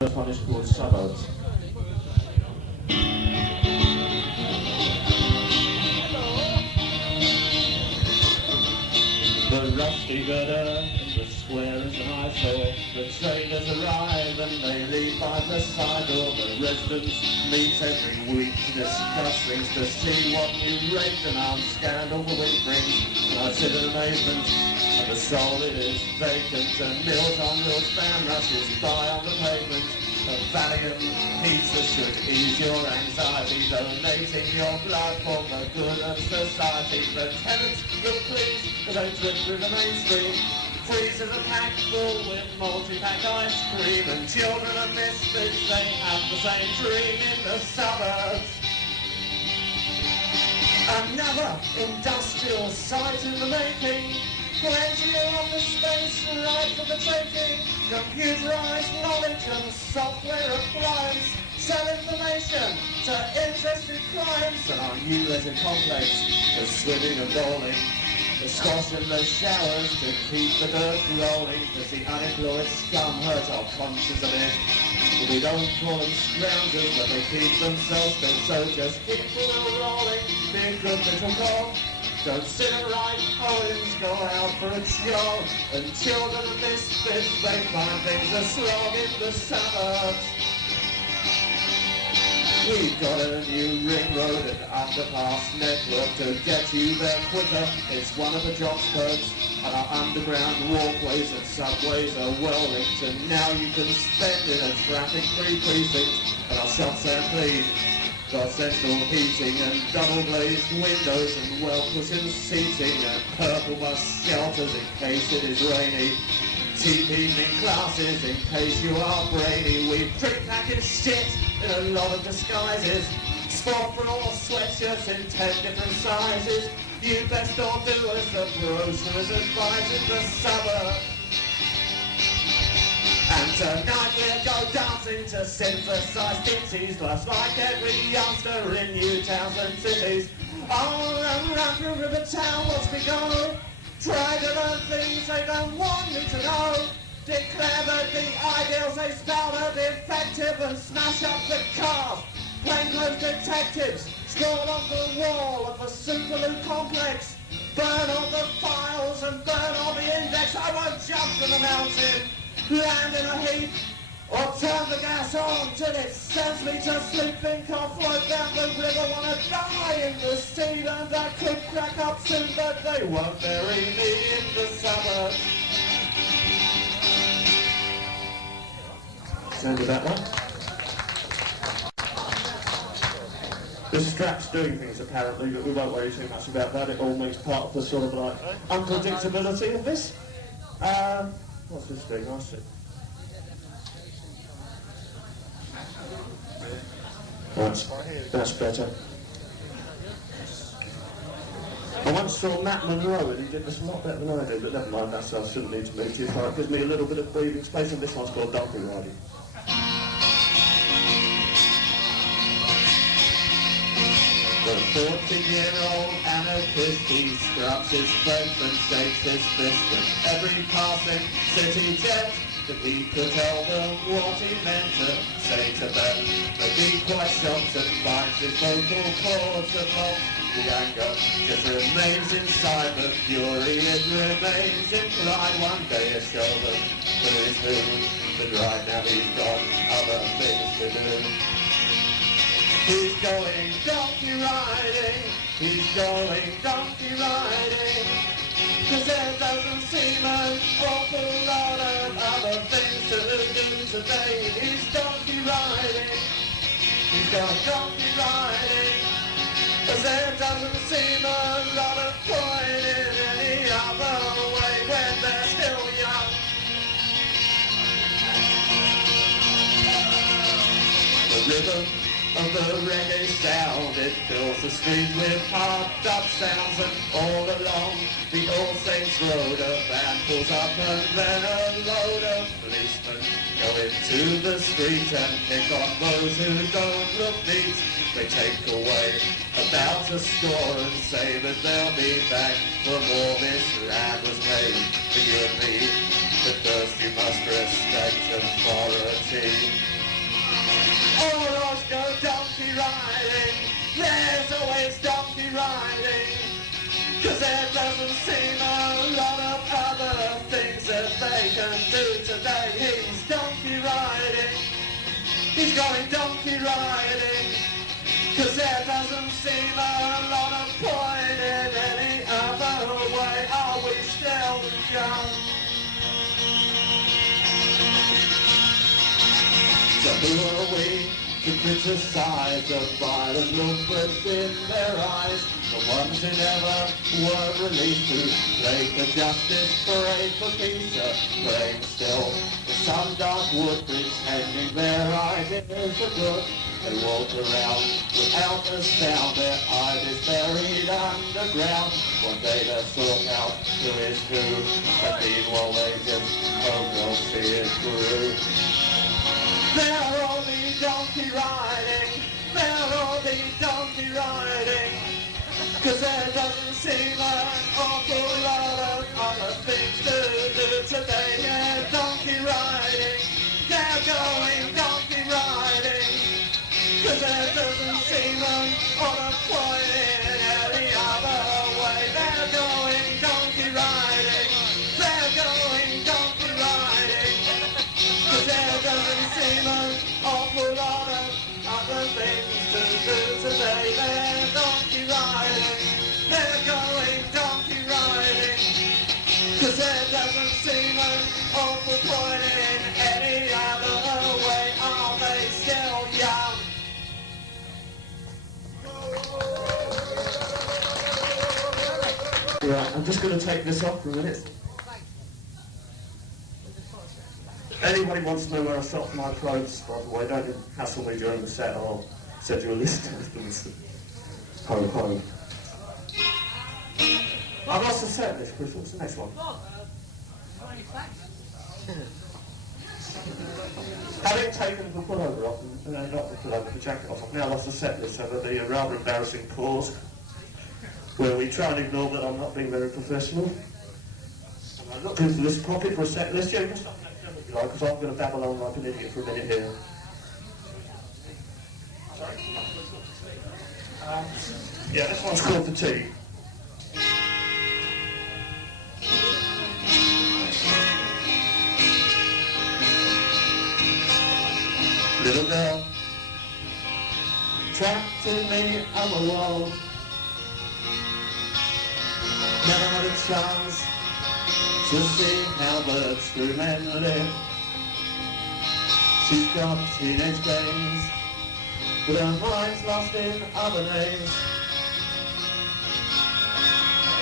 First one is called Suburbs. The rusty gutter in the square is an eyesore. The trainers arrive and they leave by the side door. The residents meet every week to discuss things, to see what new rage and armed scandal the week brings. And I sit in amazement at the soul it is vacant, and meals on wheels van rushes by on the pavement. A Valiant pizza should ease your anxiety, donating your blood for the good of society. The tenants look pleased as they drip through the mainstream. Freezers are packed full with multi-pack ice cream, and children are misfits, they have the same dream in the suburbs. Another industrial site in the making. Plenty of office space right for the taking. Computerized knowledge and software appliance sell information to interested clients. And our new leisure complex is swimming and bowling. The squash in the showers to keep the dirt rolling. Does the unemployed scum hurt our conscience a bit? We don't call them scroungers, but they keep themselves fit. So just keep the wheel rolling, be a good little call. Don't sit and write poems, go out for a jog. And children and misfits, they find things a slog in the suburbs. We've got a new ring road and underpass network to get you there quicker. It's one of the job's perks. And our underground walkways and subways are well linked. And now you can spend in a traffic-free precinct. And our shops are clean. Got central heating and double-glazed windows and well-cushioned seating and purple bus shelters in case it is rainy. Cheap evening classes in case you are brainy. We pre-packaged shit in a lot of disguises. Sport for all sweatshirts in 10 different sizes. You best all do as the brochures advise in the suburbs. And tonight we'll go dancing to synthesized Dixies, just like every youngster in new towns and cities. All around through River Town, watch me go. Try to learn things they don't want me to know. Declare that the ideals they spout are defective and smash up the cars. Plainclothes detectives scroll on the wall of the Superloop complex. Burn all the files and burn all the index. I won't jump from the mountain, land in a heap, or turn the gas on till it sends me to sleep. Think I'll float down the river, wanna die in the sea, and I could crack up soon, but they won't bury me in the suburbs. End of that one. The strap's doing things apparently, but we won't worry too much about that. It all makes part of the sort of like unpredictability of this. What's this doing? I see. That's better. I once saw Matt Monroe and he did this a lot better than I did, but never mind, I shouldn't need to move too far. It gives me a little bit of breathing space, and this one's called Donkey Riding. The 14-year-old anarchist, he scrubs his face and shakes his fist at every passing city jet. If he could tell them what he meant to say to them, they'd be quite shocked and finds his vocal cords above. The anger just remains inside, the fury it remains implied. One day he'll show them who is who, but right now he's got other things to do. He's going donkey riding, he's going donkey riding, 'cause there doesn't seem an awful lot of other things to do today. He's donkey riding, he's going donkey riding, 'cause there doesn't seem a lot of point in any other way when they're still young. The rhythm of the reggae sound, it fills the street with harped up sounds, and all along the All Saints Road a van pulls up and then a load of policemen go into the street and pick on those who don't look neat. They take away about a score and say that they'll be back for more. This land was made for you and me, but first you must respect authority. There's always donkey riding, 'cause there doesn't seem a lot of other things that they can do today. He's donkey riding, he's going donkey riding, 'cause there doesn't seem a lot of point in any other way. Are we still young? So who are we to criticize the violent look that's in their eyes? The ones who never were released, who played the justice parade for peace, praying still in some dark wood, pretending their ideas are good. They walk around without a sound, their ideas buried underground. One day they'll sort out who is who, but meanwhile they just hope they'll see it through. They're all the donkey riding, they're all the donkey riding, 'cause there doesn't seem an awful lot of other things to do today. Yeah, donkey riding, they're going donkey riding, 'cause there doesn't seem an other point in any other way. They're going donkey riding, they're going donkey riding, 'cause there doesn't seem an awful lot of other things to do today. They're donkey riding, they're going donkey riding, 'cause there doesn't seem an awful point in any other way. Are they still young? Right, I'm just going to take this off for a minute. Anybody wants to know where I shot my clothes, by the way, don't hassle me during the set, I'll send you a list afterwards. Ho, ho. I've lost the set list, Chris. What's the next one? Having taken the pullover off, not the pullover, the jacket off, I've now lost the set list over the rather embarrassing pause where we try and ignore that I'm not being very professional. And I look into this pocket for a set list. Yeah, you can stop next time if you like, because I'm going to babble on like an idiot for a minute here. Sorry? Yeah, this one's called The Tea. Little girl, trapped in the other world, never had a chance to see how birds through men live. She's got teenage days, but her mind's lost in other days.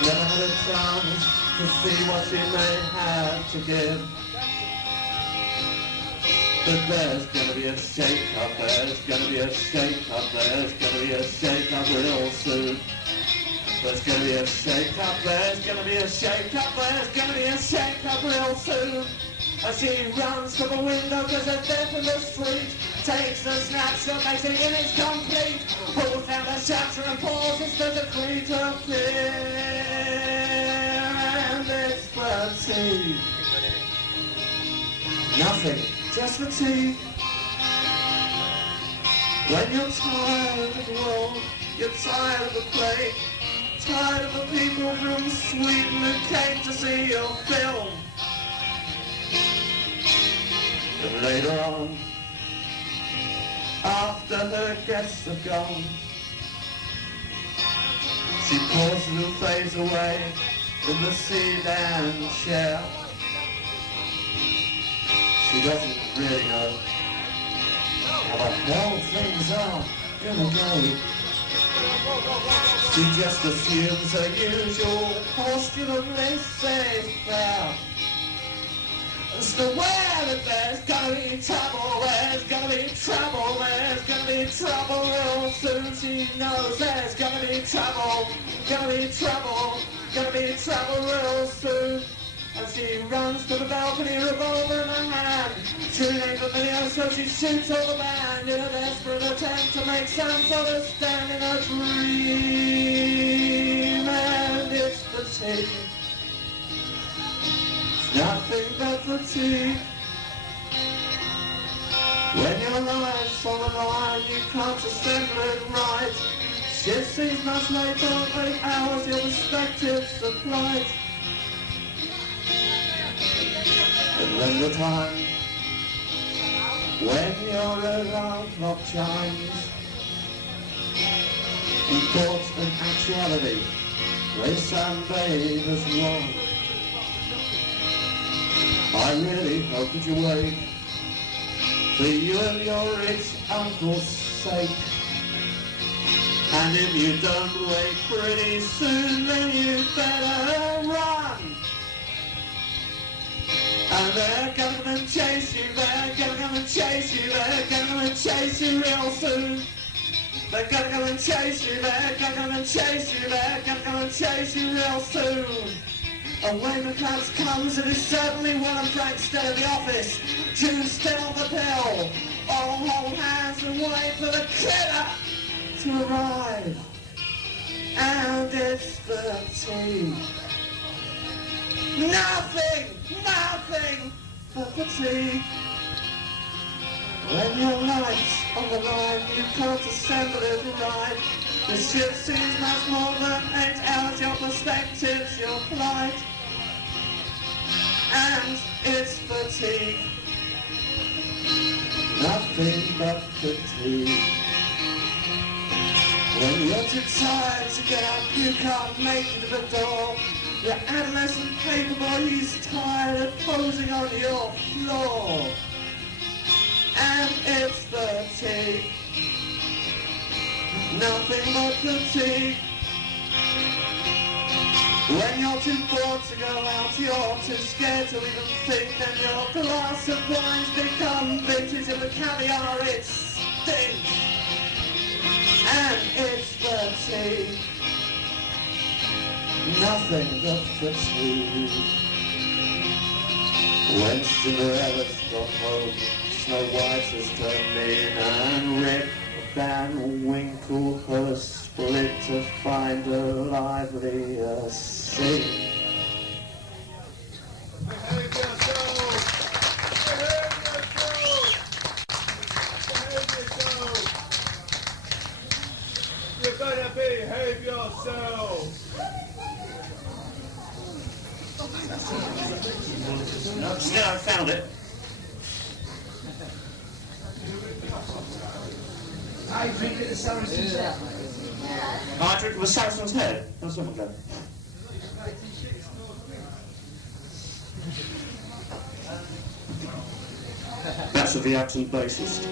Never had a chance to see what she may have to give. But there's gonna be a shake-up, there's gonna be a shake-up, there's gonna be a shake-up real soon. There's gonna be a shake-up, there's gonna be a shake-up, there's gonna be a shake-up real soon. As she runs to the window, cause there's death in the street, takes the snapshot, makes the image complete, pulls down the shutter and pauses to decree to appear, and it's the tea. Nothing, just the tea. When you're tired of the world, you're tired of the play, tired of the people from Sweden who came to see your film. And later on, after her guests have gone, she pauses and fades away in the sedan chair. She doesn't really know how the hell things are gonna go. She just assumes her usual posture laissez-faire. As to where that there's gonna be trouble, there's gonna be trouble, there's gonna be trouble real soon. She knows there's gonna be trouble, gonna be trouble, gonna be trouble real soon. As she runs to the balcony, revolver in her hand, shooting ain't familiar, so she shoots all the band in a desperate attempt to make some sort of stand in her dream. And it's the tea, nothing but the tea. When your life's on the line, you can't assemble it right. Gypsies must wait for 8 hours your respective supplies. And when the time, when your alarm clock chimes, in thought and actuality, race and babe as one. I really hope that you wait for you and your rich uncle's sake. And if you don't wait pretty soon, then you better run. And they're gonna come and chase you, they're gonna come and chase you, they're gonna come and chase you real soon. They're gonna come and chase you, they're gonna come and chase you, they're gonna come and chase you real soon. And when the cops comes, it is certainly Willem Frank still in the office, June still on the pill. All hold hands and wait for the killer to arrive. And it's fatigue. Nothing but fatigue. When your life's on the line, you can't assemble it right. The ship sees much more than 8 hours, your perspectives, your plight. And it's fatigue. Nothing but fatigue. When you're too tired to get up, you can't make it to the door. Your adolescent paperboy, he's tired of posing on your floor. And it's fatigue. Nothing but fatigue. When you're too bored to go out, you're too scared to even think, and your glass of wine's become vintage and the caviar it stinks. And it's fatigue. Nothing but fatigue. When Cinderella's gone home, Snow White has turned mean, and Rip Van Winkle has split to find a livelier scene. Behave yourself! You better behave yourself! No, still I found it. I drink at the Saracen's Head. I drink with Saracen's Head. How's someone go? That's of the absent bassist.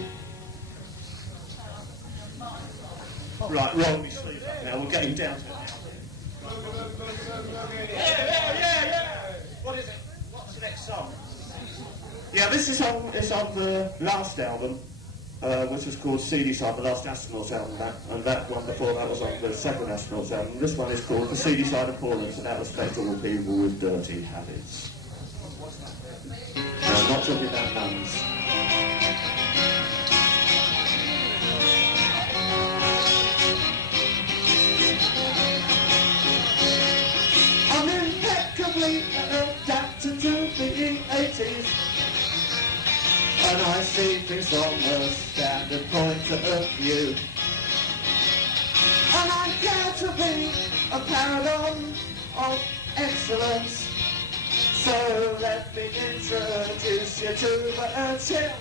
Right, roll me sleeve up now. We're getting down to it now. Yeah! What is it? What's the next song? Yeah, this is on the last album, which was called Seedy, the last Astronaut album, and that one before that was on the second Astronaut album. This one is called The Seedy Side of Portland, and that was for all people with dirty habits. I'm not talking about nuns. I'm impeccably adapted to the 80s, and I see things from a standard point of view. And I care to be a paragon of excellence. So let me introduce you to the children.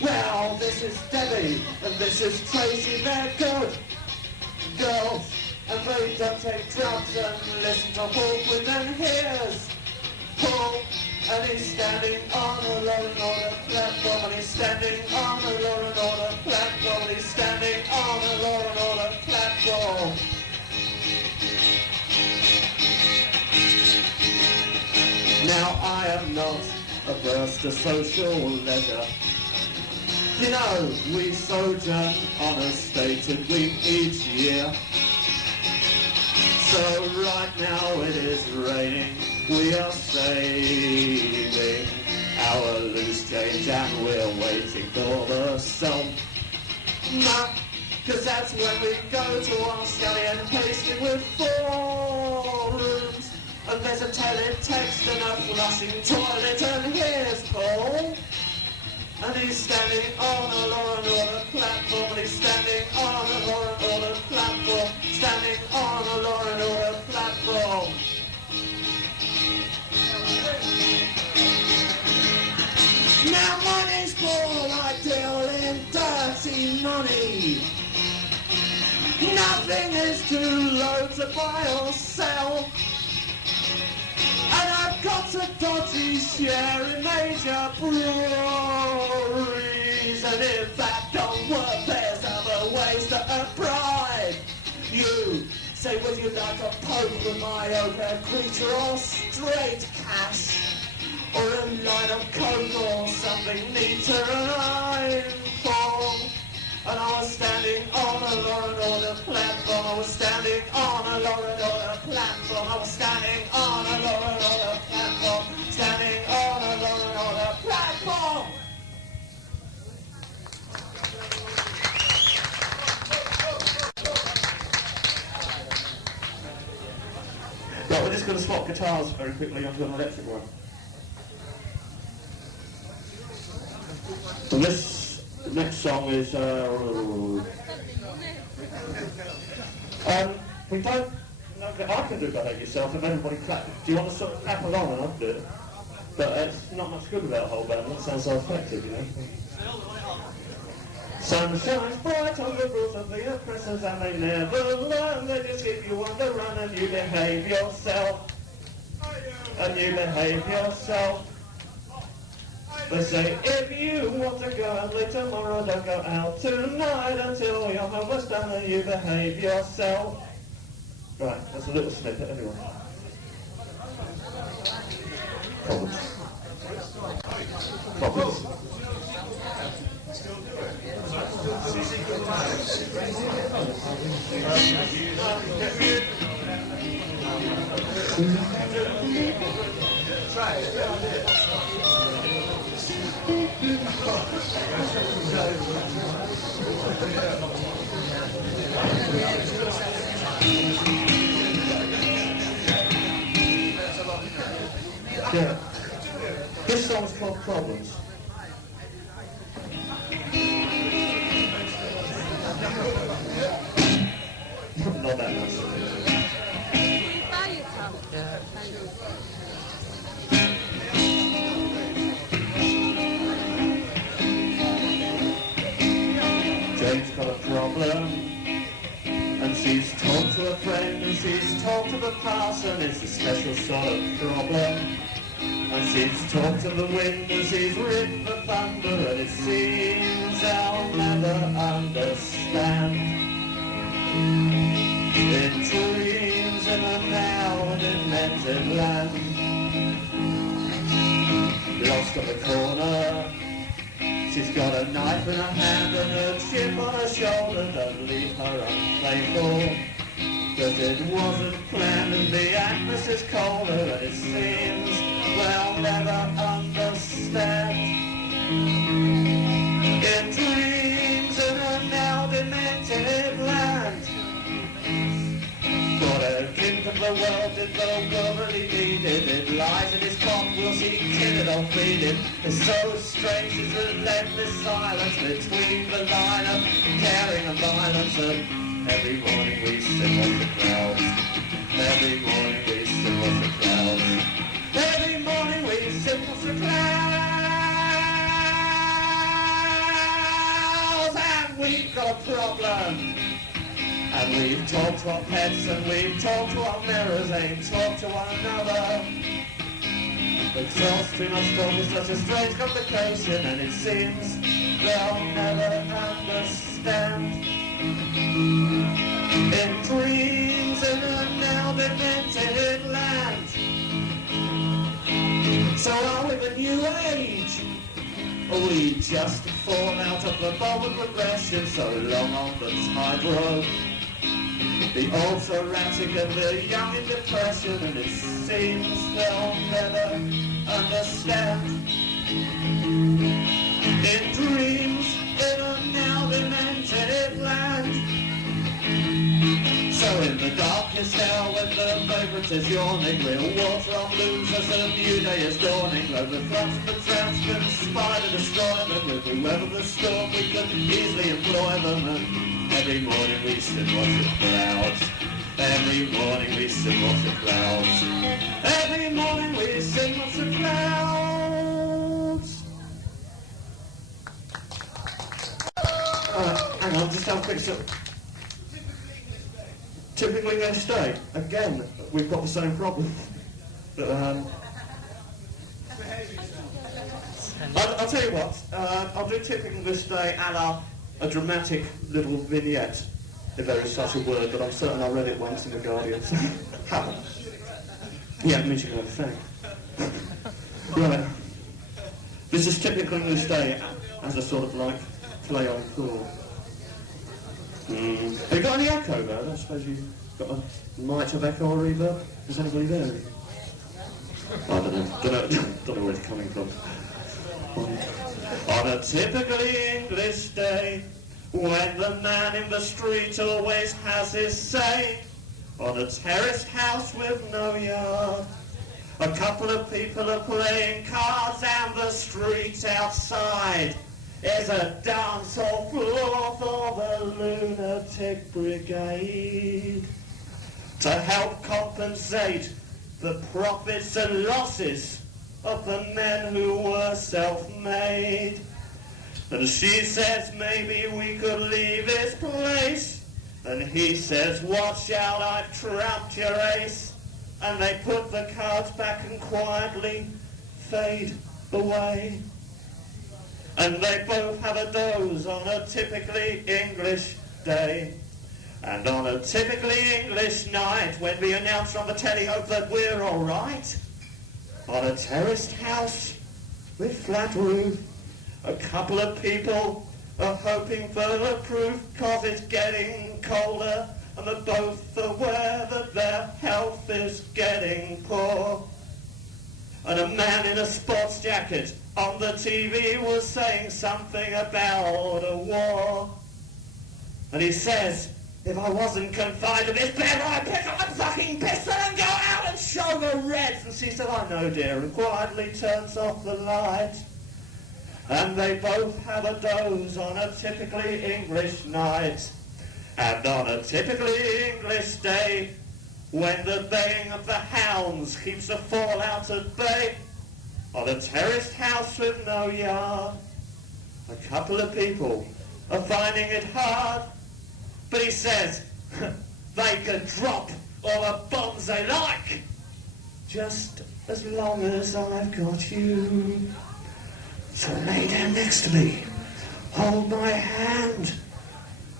Well, this is Debbie, and this is Tracy, they're good girls, and they don't take drugs and listen to Paul with them. Here's Paul, and he's standing on a Law and Order platform, and he's standing on a Law and Order platform, and he's standing on a Law and Order platform. Now I am not averse to social leisure. You know, we sojourn on a stated week each year. So right now it is raining, we are saving our loose change and we're waiting for the sun. Cause that's when we go to our scallion pasty with 4 rooms. And there's a teletext and a flushing toilet, and here's Paul. And he's standing on a Law and Order platform, and he's standing on a Law and Money's poor, I deal in dirty money. Nothing is too low to buy or sell. And I've got a dodgy share in major breweries. And if that don't work, there's other ways to earn pride. You say, would you like a poke with my overhead creature or straight cash? Or a line of coke or something neater and I'm informed. And I was standing on a Law and Order platform. I was standing on a Law and Order platform. I was standing on a Law and Order platform. Standing on a Law and Order platform. Right, we're just going to swap guitars very quickly onto an electric one. And this next song is we don't know, I can do Behave Yourself if everybody clap. Do you want to sort of clap along and I'll do it? But it's not much good without a whole band. It sounds so effective, you know. Sun shines bright on the rules of the oppressors and they never learn. They just keep you on the run and you behave yourself. And you behave yourself. They say, if you want to go out late tomorrow, don't go out tonight until your homework's done and you behave yourself. Right, that's a little snippet anyway. Problems. Problems. Try it. Yeah. This song's called Problems. Not that much. Jane's got a problem, and she's talked to a friend, and she's talked to the parson. It's a special sort of problem. And she's talked to the wind, and she's ridden the thunder, and it seems they'll never understand. In dreams in a now demented land, lost on the corner. She's got a knife in her hand and a chip on her shoulder. Don't leave her unplayful, cause it wasn't planned and the atmosphere's colder and it seems they'll never understand. In dreams in a now demented land, got a glimpse of the world that the world really needed. It lies in his cock, will she kill it or feed it? It's so strange, his relentless silence between the line of caring and violence. And every morning we sit on the clouds. Every morning we sit on the clouds. Every morning we sit on the clouds. And we've got a problem. And we've talked to our pets and we've talked to our mirrors, ain't talked to one another. We've tossed too much talk is such a strange complication, and it seems they'll never understand. In dreams in a now demented land. So are we the new age? We just fall out of the bowl of regression so long on the tightrope. The ultra-erratic and the young in depression, and it seems they'll never understand. In dreams in a now demented land. So in the darkest hour when the vagrant is yawning, we'll water on losers, a new day is dawning. Though the thrust and the tramps conspire to destroy them, with whoever the storm we could easily employ them. And every morning we sit and watch the clouds. Every morning we sit and watch the clouds. Every morning we sit and watch the clouds. Hang on, just have a quick shot. Typical English day. Again, we've got the same problem. But, I'll tell you what, I'll do typical English day a la a dramatic little vignette, if there is such a word, but I'm certain I read it once in The Guardian, so haven't. Yeah, it means you can have a thing. Right. This is typical English day as a sort of like play on thought. Have you got any echo there? I don't suppose you've got a mite of echo or reverb? Is anybody there? I don't know. Don't know where it's coming from. On a typically English day, when the man in the street always has his say, on a terraced house with no yard, a couple of people are playing cards, and the street outside is a dance hall floor for the lunatic brigade. To help compensate the profits and losses of the men who were self-made. And she says maybe we could leave this place, and he says watch out, I've trapped your ace. And they put the cards back and quietly fade away. And they both have a doze on a typically English day. And on a typically English night, when we announce on the telly hope that we're all right, on a terraced house with flat roof, a couple of people are hoping for the proof, 'cause it's getting colder, and they're both aware that their health is getting poor. And a man in a sports jacket on the TV was saying something about a war. And he says, if I wasn't confined to this bed, I'd pick up a fucking pistol and go out and show the Reds. And she said, I know, dear, and quietly turns off the light. And they both have a doze on a typically English night. And on a typically English day, when the baying of the hounds keeps the fallout at bay, on a terraced house with no yard, a couple of people are finding it hard. But he says, they can drop all the bombs they like, just as long as I've got you. So lay down next to me, hold my hand,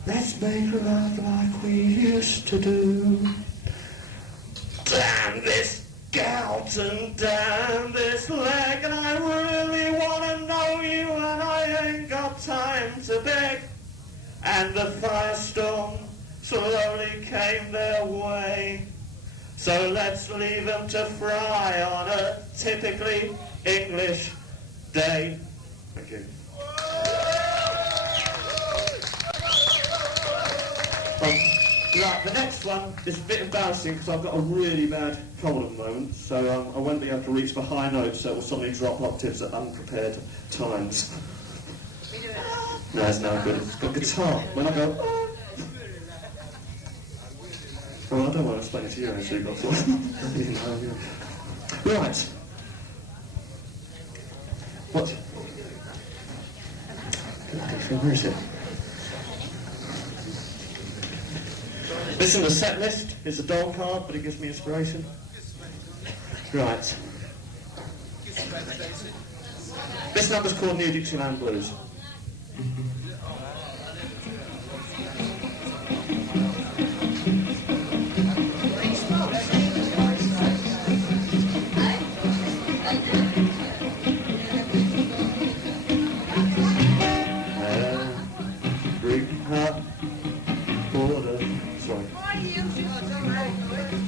let's make love like we used to do. Damn this gout and damn this leg, and I really want to know you, and I ain't got time to beg. And the firestorm slowly came their way. So let's leave them to fry on a typically English day. Thank you. Right, the next one is a bit embarrassing because I've got a really bad cold at the moment, so I won't be able to reach for high notes, so it will suddenly drop octaves at unprepared times. No, it's no good. It's got guitar. When I go, oh. Well, I don't want to explain it to you actually, but right. What? Where is it? Listen, the set list is a dull card, but it gives me inspiration. Right. This number's called New Dixieland Blues.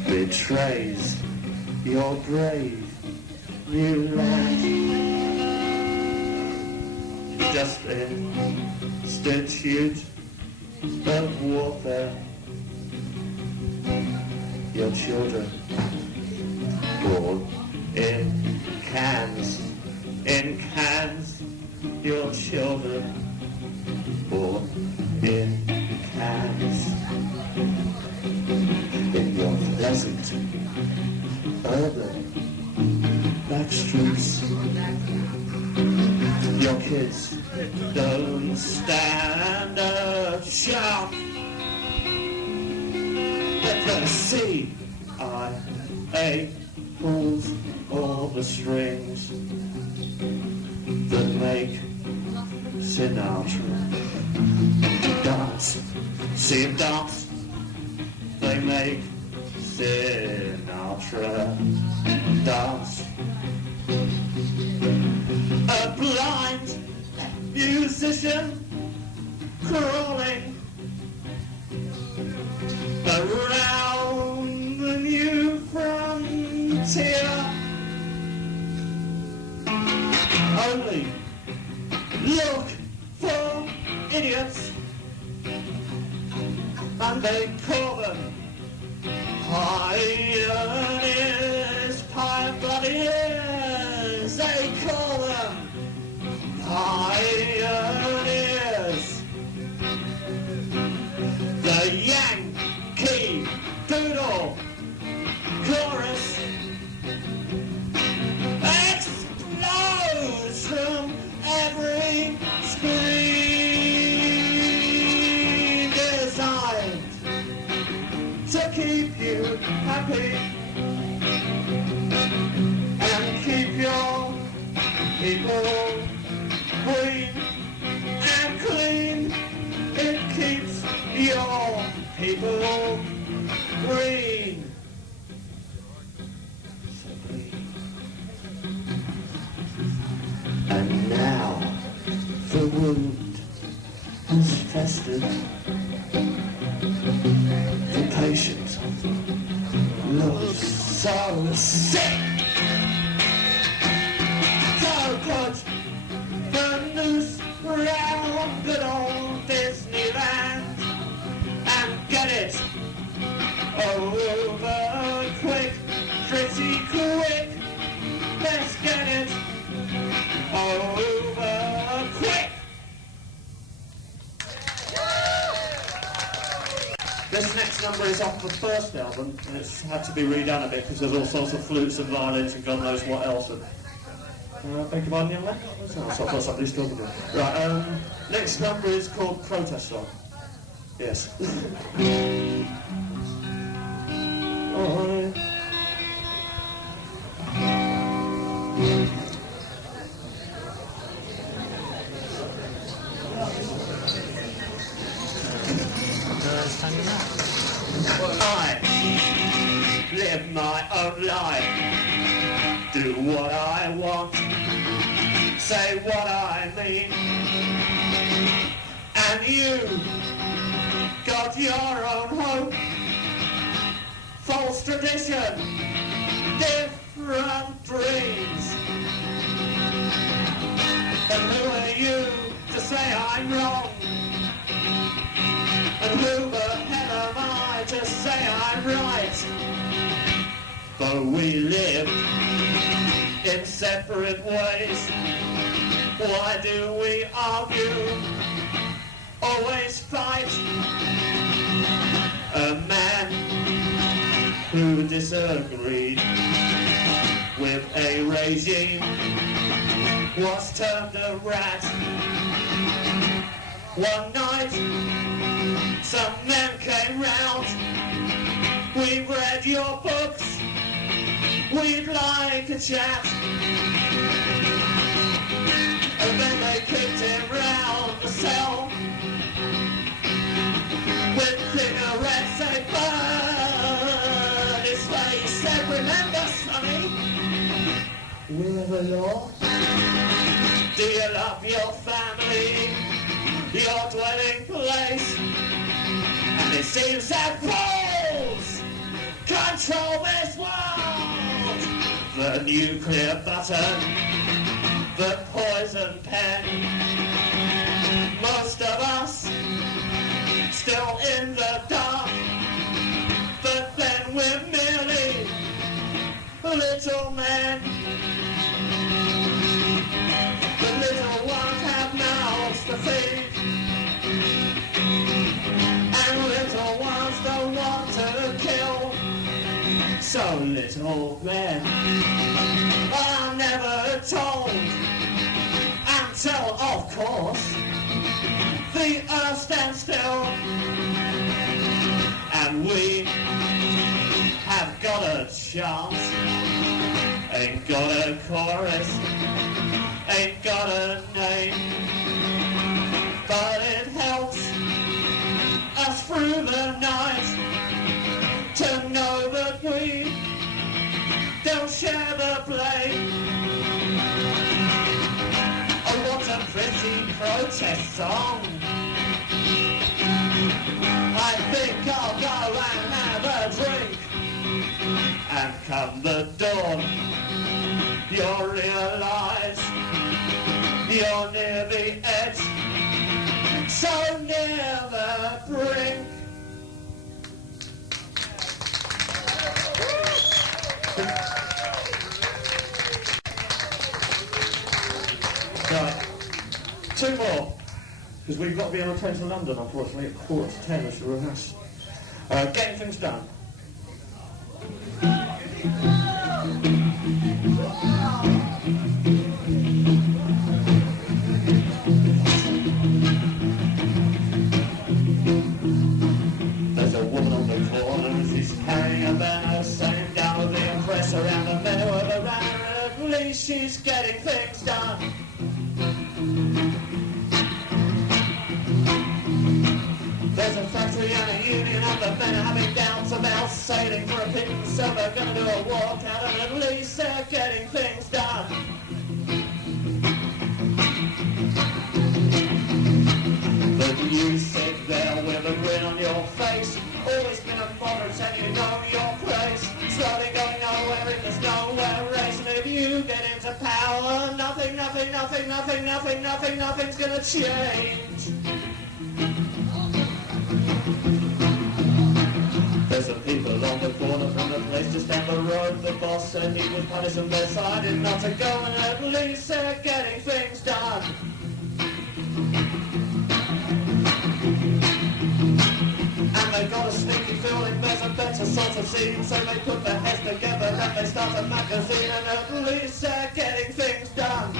Betrays your brave new land. Just institute of warfare. Your children born in cans, your children born in cans. In your pleasant urban back streets, your kids don't stand a chance. Let the CIA pulls all the strings that make Sinatra dance. See him dance, they make Sinatra dance. A blind musician crawling around the new frontier. Only look for idiots, and they call them pioneers, pioneers. They call them pioneers. The Yankee Doodle chorus explodes from every screen, designed to keep you happy and keep your people green and clean. It keeps your people green. So green. And now the wound has festered. The patient looks so sick. So put the noose round good old Disneyland and get it over quick, pretty quick. Let's get it over quick. This next number is off the first album, and it's had to be redone a bit because there's all sorts of flutes and violins and God knows what else. Beg your pardon, young man? Oh, so I thought somebody's talking to me. Right, next number is called Protest Song. Yes. Oh, I live my own life, do what I want, say what I mean, and you got your own hope, false tradition, different dreams. And who are you to say I'm wrong? And who the hell am I to say I'm right? For we live in separate ways. Why do we argue? Always fight. A man who disagreed with a regime was termed a rat. One night, some men came round. We've read your books, we'd like a chat. And then they kicked him round the cell with cigarettes, they burned his face. Said, remember, sonny, we're the law. Do you love your family, your dwelling place? And it seems that fools control this world. The nuclear button, the poison pen. Most of us still in the dark, but then we're merely little men. The little ones have mouths to feed, and little ones don't want to kill. So little men are never told until, of course, the earth stands still, and we have got a chance. Ain't got a chorus, ain't got a name, but it helps us through the night to know that we don't share the blame. Oh, what a pretty protest song. I think I'll go and have a drink, and come the dawn, you'll realise you're near the edge, so never brink. Right, two more, because we've got to be on a train to London, unfortunately, at 9:45 as the rehearsal. Getting things done. There's a woman on the corner, she's carrying a banner saying down with the oppressor and the men with a banner. At least she's getting things done. There's a factory and a union and the men are having doubts about sailing for a pittance, so they're going to do a walkout, and at least they're getting things done. But you sit there with a grin on your face, always been a moderate and you know your place, slowly going nowhere in this nowhere race, and if you get into power, nothing's going to change. There's some people on the corner from the place just down the road. The boss said he would punish them, they decided not to go, and at least they're getting things done. And they got a sneaky feeling there's a better sort of scene, so they put their heads together and they start a magazine, and at least they're getting things done.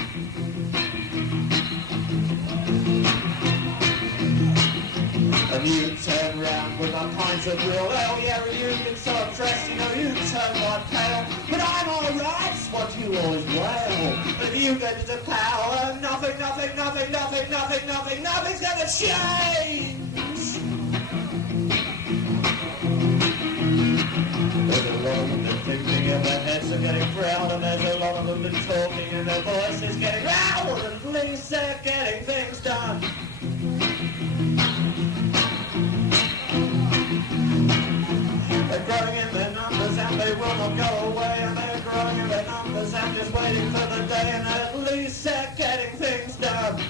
And you turn round with a pint of real ale, yeah, you've been so impressed, you know, you turn quite pale. But I'm alright, what you always wail. But if you get into power, nothing's gonna change. There's a lot of them been thinking and their heads are getting proud, and there's a lot of them been talking and their voices getting loud, and at least they're getting things done. They're growing in their numbers and they will not go away, and they're growing in their numbers and just waiting for the day, and at least they're getting things done.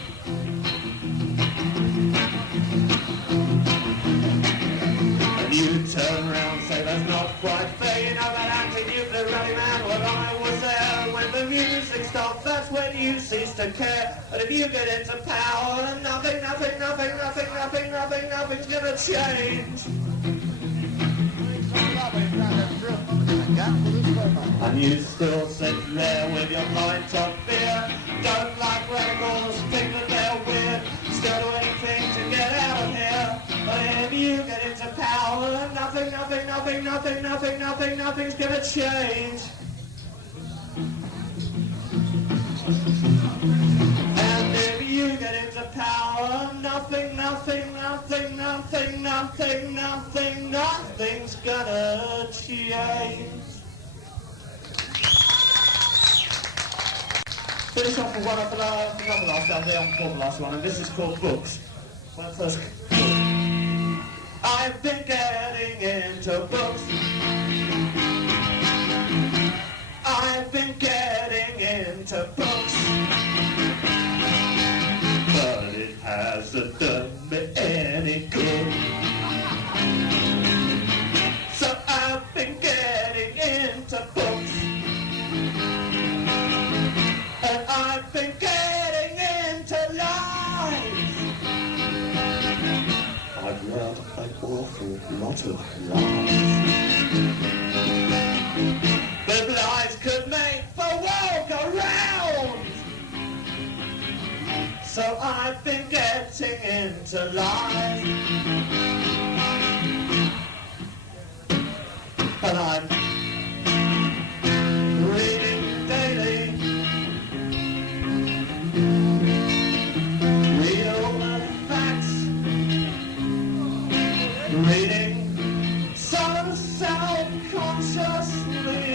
And you turn around and say that's not quite fair, you know that anti-nuclear rally man, well I was there when the music stopped, that's when you cease to care. But if you get into power, nothing's gonna change. And you still sit there with your pint of beer, don't like radicals, think that they're weird, still do anything to get out of here. But if you get into power, nothing's gonna change. And if you get into power, nothing's gonna change. Finish off with one of the last down there on the last one, and this is called Books. When I first I've been getting into books. I've been getting into books, but it hasn't done me any good. So I've been getting into books, and I've been getting into lies. I've learned an awful lot of lies. But lies could make the world go round. So I've been getting into life, and I'm reading daily, read all the facts, reading so self-consciously,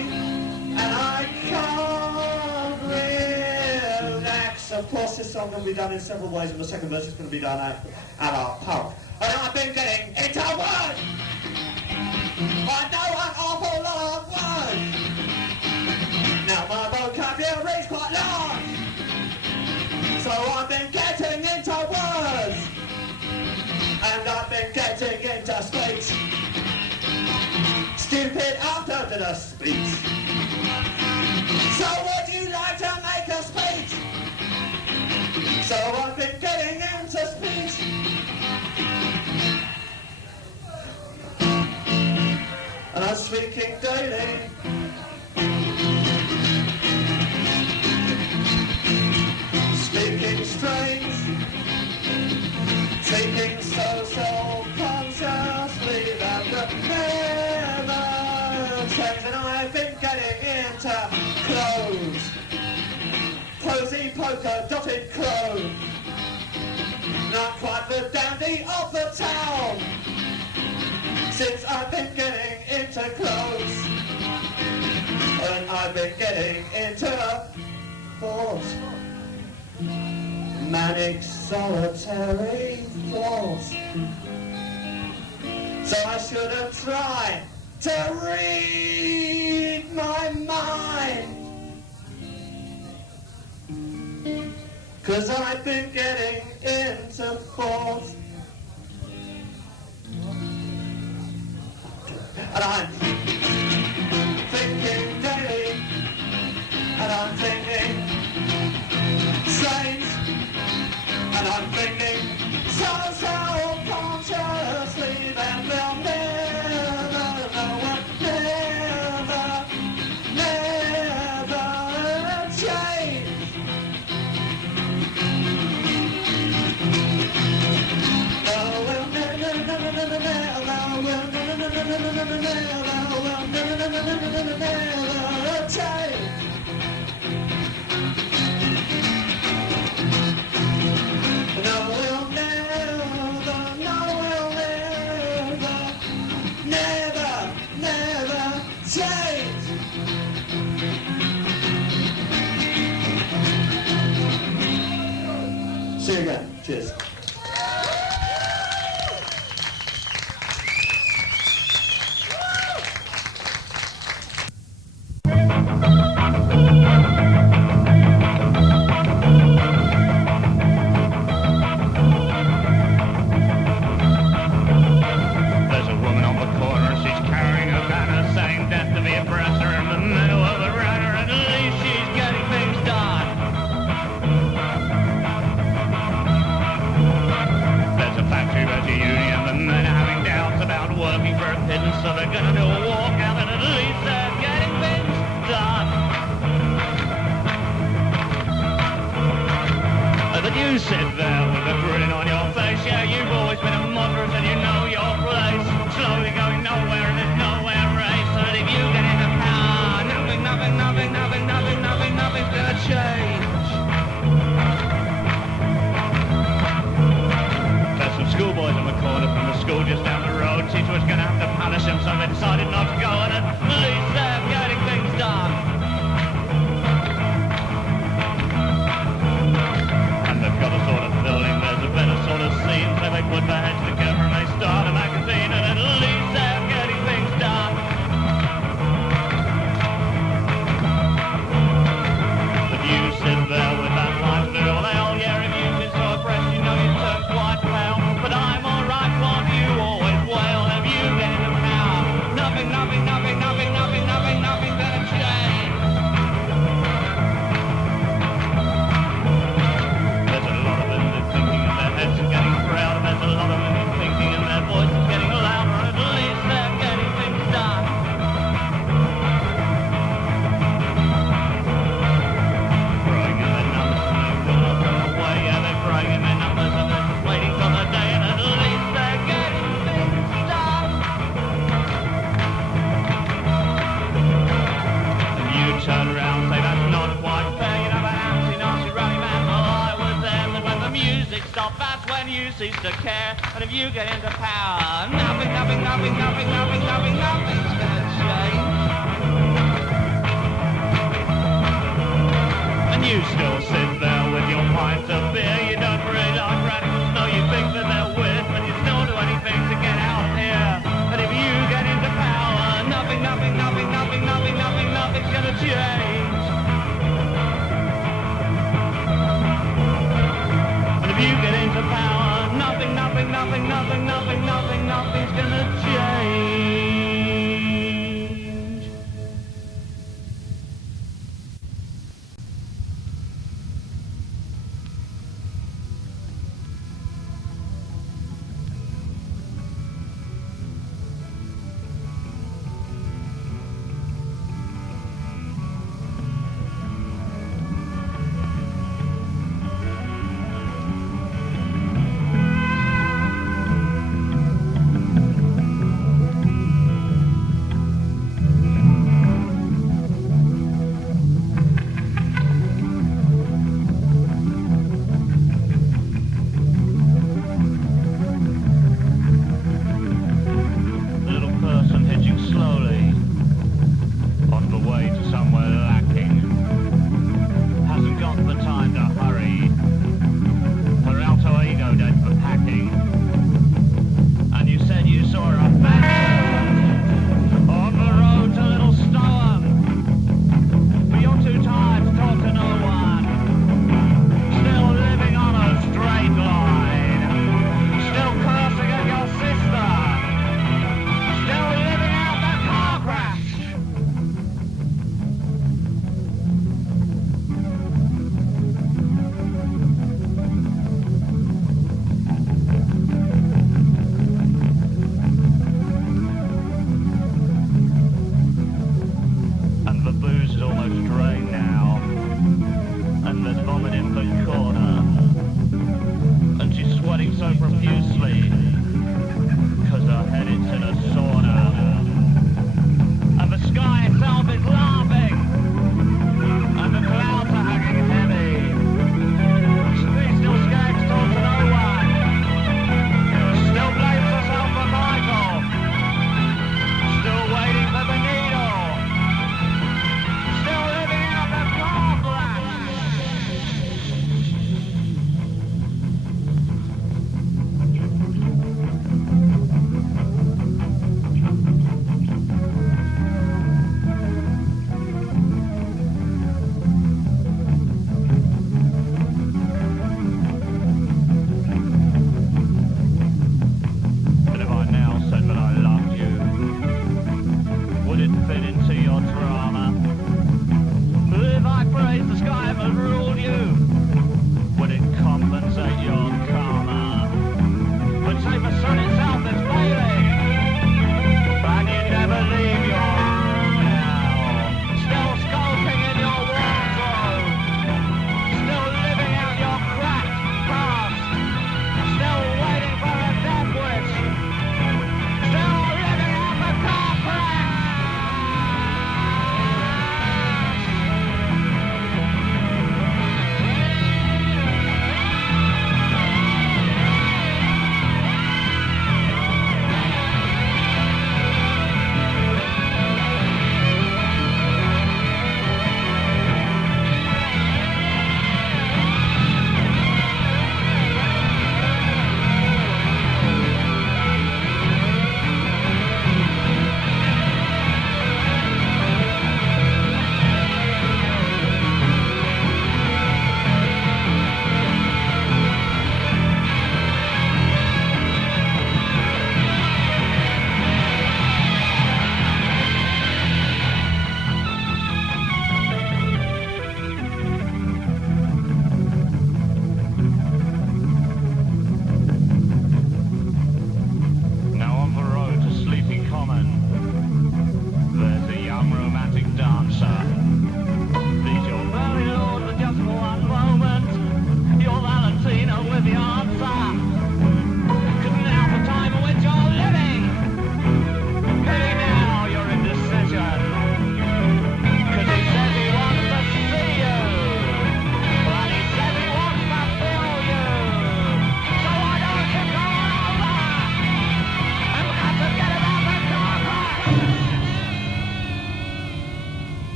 and I can't relax. Of course, this song will be done in several ways, and the second verse is going to be done at our pub. And I've been getting into work. I know an awful lot of words. Now my vocabulary is quite large, so I've been getting into words, and I've been getting into speech. Stupid after the speech. So would you like to make a speech? So I've been getting into speech. And I'm speaking daily. Speaking strange. Taking so self-consciously that the never change. And I've been getting into clothes. Posy, polka, dotted clothes. Not quite the dandy of the town, since I've been getting into clothes. And I've been getting into thoughts. Manic, solitary thoughts. So I should have tried to read my mind, 'cause I've been getting into thoughts. And I'm thinking daily, and I'm thinking strange, and I'm thinking so self-consciously that they'll never know what never change. No, we'll never change. No, we'll never change. See you again. Cheers. So they're gonna do a walkout, and at least they're getting things done. But you sit there with a grin on your face. Yeah, you've always been a moderate and you know your place. Slowly going nowhere and there's nowhere race. So that if you get in the power, nothing's gonna change. There's some schoolboys on the corner from the school just down the road. Teacher was gonna have to punish them, so they decided not when you cease to care. And if you get into power, nothing's gonna change. And you still sit there with your pints of beer. You don't really like radicals, no, you think that they're weird, but you still do anything to get out of here. And if you get into power, nothing's gonna change. And if you get into power, nothing's gonna change. So profusely, 'cause her head is in a